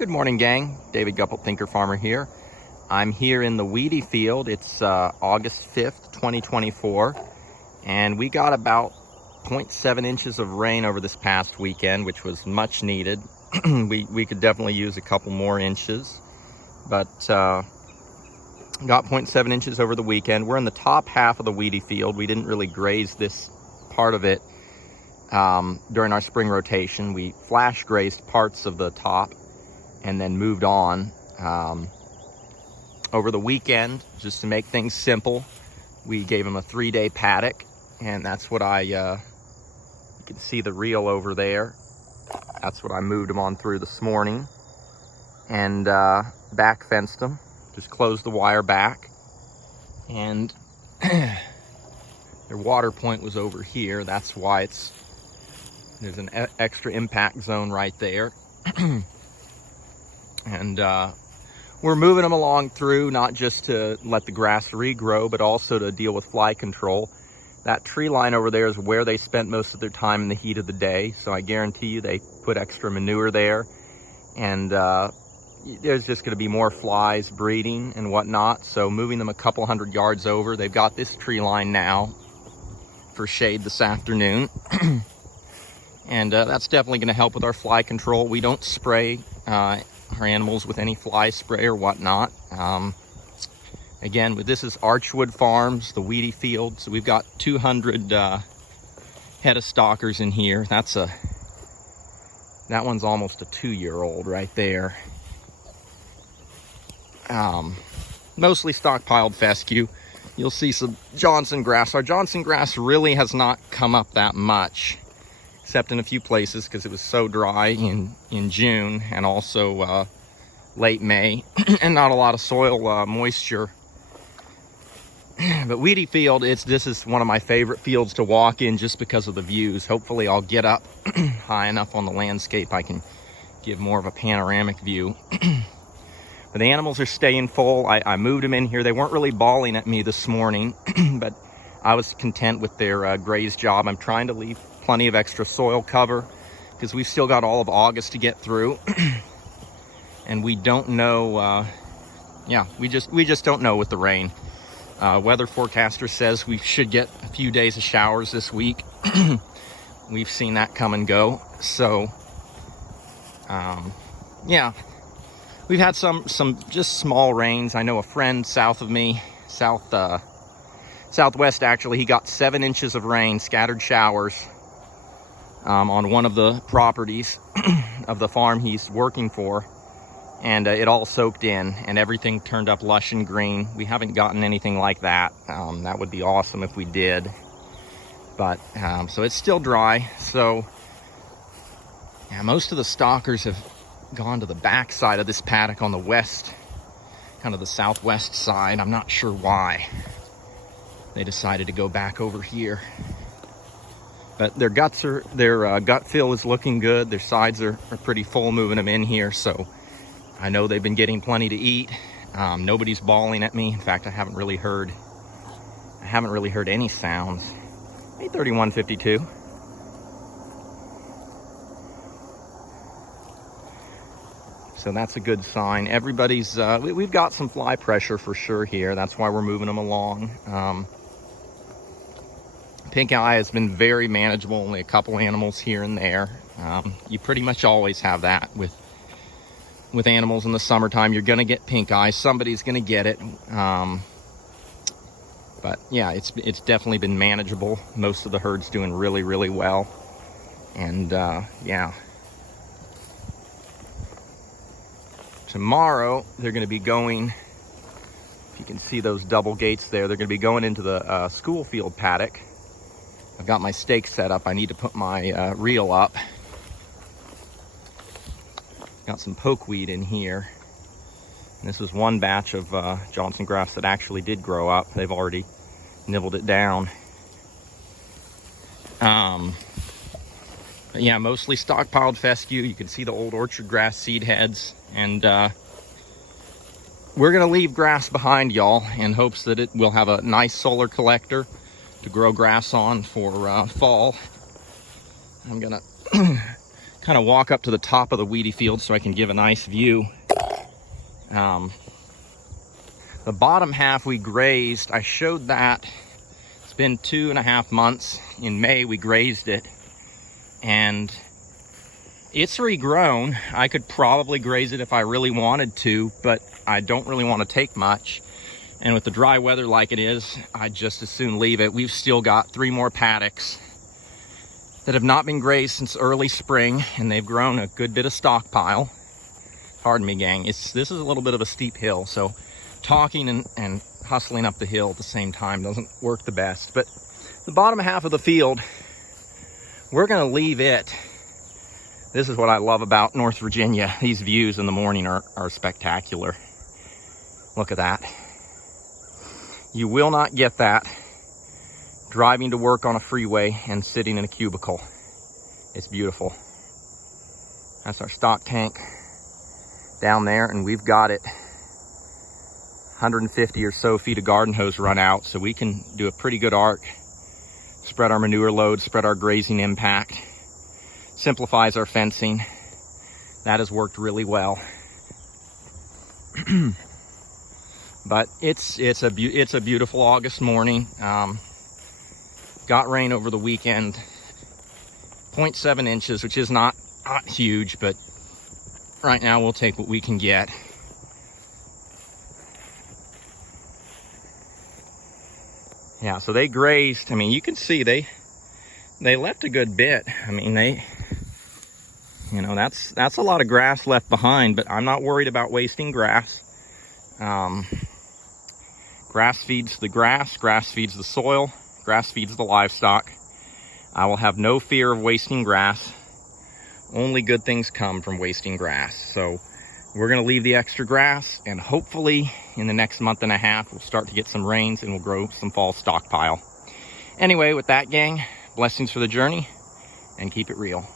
Good morning, gang. David Guppelt, Thinker Farmer here. I'm here in the weedy field. It's August 5th, 2024, and we got about 0.7 inches of rain over this past weekend, which was much needed. we could definitely use a couple more inches, but got 0.7 inches over the weekend. We're in the top half of the weedy field. We didn't really graze this part of it during our spring rotation. We flash grazed parts of the top and then moved on. Over the weekend, just to make things simple, we gave him a 3-day paddock, and that's what you can see the reel over there. That's what I moved him on through this morning, and back fenced him, just closed the wire back, and their water point was over here. That's why there's an extra impact zone right there. And we're moving them along through, not just to let the grass regrow, but also to deal with fly control. That tree line over there is where they spent most of their time in the heat of the day, so I guarantee you they put extra manure there, and there's just going to be more flies breeding and whatnot. So moving them a couple hundred yards over, they've got this tree line now for shade this afternoon. And that's definitely going to help with our fly control. We don't spray our animals with any fly spray or whatnot. Again, this is Archwood Farms, the weedy field. So we've got 200 head of stockers in here. That one's almost a 2-year-old right there. Mostly stockpiled fescue. You'll see some Johnson grass. Our Johnson grass really has not come up that much, except in a few places because it was so dry in June and also late May, and not a lot of soil moisture. But weedy field, this is one of my favorite fields to walk in just because of the views. Hopefully I'll get up high enough on the landscape I can give more of a panoramic view. But the animals are staying full. I moved them in here. They weren't really bawling at me this morning, but I was content with their graze job. I'm trying to leave plenty of extra soil cover because we've still got all of August to get through. And we don't know, we just don't know with the rain. Weather forecaster says we should get a few days of showers this week. We've seen that come and go. So, we've had some just small rains. I know a friend south of me, southwest actually, he got 7 inches of rain, scattered showers, on one of the properties of the farm he's working for. And it all soaked in and everything turned up lush and green. We haven't gotten anything like that. That would be awesome if we did. But, so it's still dry. So, yeah, most of the stockers have gone to the back side of this paddock on the west, kind of the southwest side. I'm not sure why they decided to go back over here. But their gut fill is looking good. Their sides are pretty full moving them in here. So I know they've been getting plenty to eat. Nobody's bawling at me. In fact, I haven't really heard any sounds. 831.52. So that's a good sign. Everybody's, we've got some fly pressure for sure here. That's why we're moving them along. Pink eye has been very manageable, only a couple animals here and there. You pretty much always have that with animals in the summertime. You're gonna get pink eye. Somebody's gonna get it. But yeah, it's definitely been manageable. Most of the herd's doing really, really well. And yeah. Tomorrow, they're gonna be going, if you can see those double gates there, they're gonna be going into the school field paddock. I've got my stakes set up. I need to put my reel up. Got some pokeweed in here. And this is one batch of Johnson grass that actually did grow up. They've already nibbled it down. But yeah, mostly stockpiled fescue. You can see the old orchard grass seed heads. And we're gonna leave grass behind, y'all, in hopes that it will have a nice solar collector to grow grass on for fall. I'm gonna kind of walk up to the top of the weedy field so I can give a nice view. The bottom half we grazed, I showed that. It's been 2.5 months. In May we grazed it, and it's regrown. I could probably graze it if I really wanted to, but I don't really want to take much. And with the dry weather like it is, I'd just as soon leave it. We've still got 3 more paddocks that have not been grazed since early spring, and they've grown a good bit of stockpile. Pardon me, gang. This is a little bit of a steep hill, so talking and hustling up the hill at the same time doesn't work the best. But the bottom half of the field, we're gonna leave it. This is what I love about North Virginia. These views in the morning are spectacular. Look at that. You will not get that driving to work on a freeway and sitting in a cubicle. It's beautiful. That's our stock tank down there, and we've got it 150 or so feet of garden hose run out, so we can do a pretty good arc, spread our manure load, spread our grazing impact, simplifies our fencing. That has worked really well. But it's a beautiful August morning. Got rain over the weekend, 0.7 inches, which is not huge, but right now we'll take what we can get. Yeah, so they grazed. I mean, you can see they left a good bit. I mean, you know, that's a lot of grass left behind, but I'm not worried about wasting grass. Grass feeds the grass feeds the soil, grass feeds the livestock. I will have no fear of wasting grass. Only good things come from wasting grass. So we're gonna leave the extra grass, and hopefully in the next month and a half, we'll start to get some rains and we'll grow some fall stockpile. Anyway, with that, gang, blessings for the journey, and keep it real.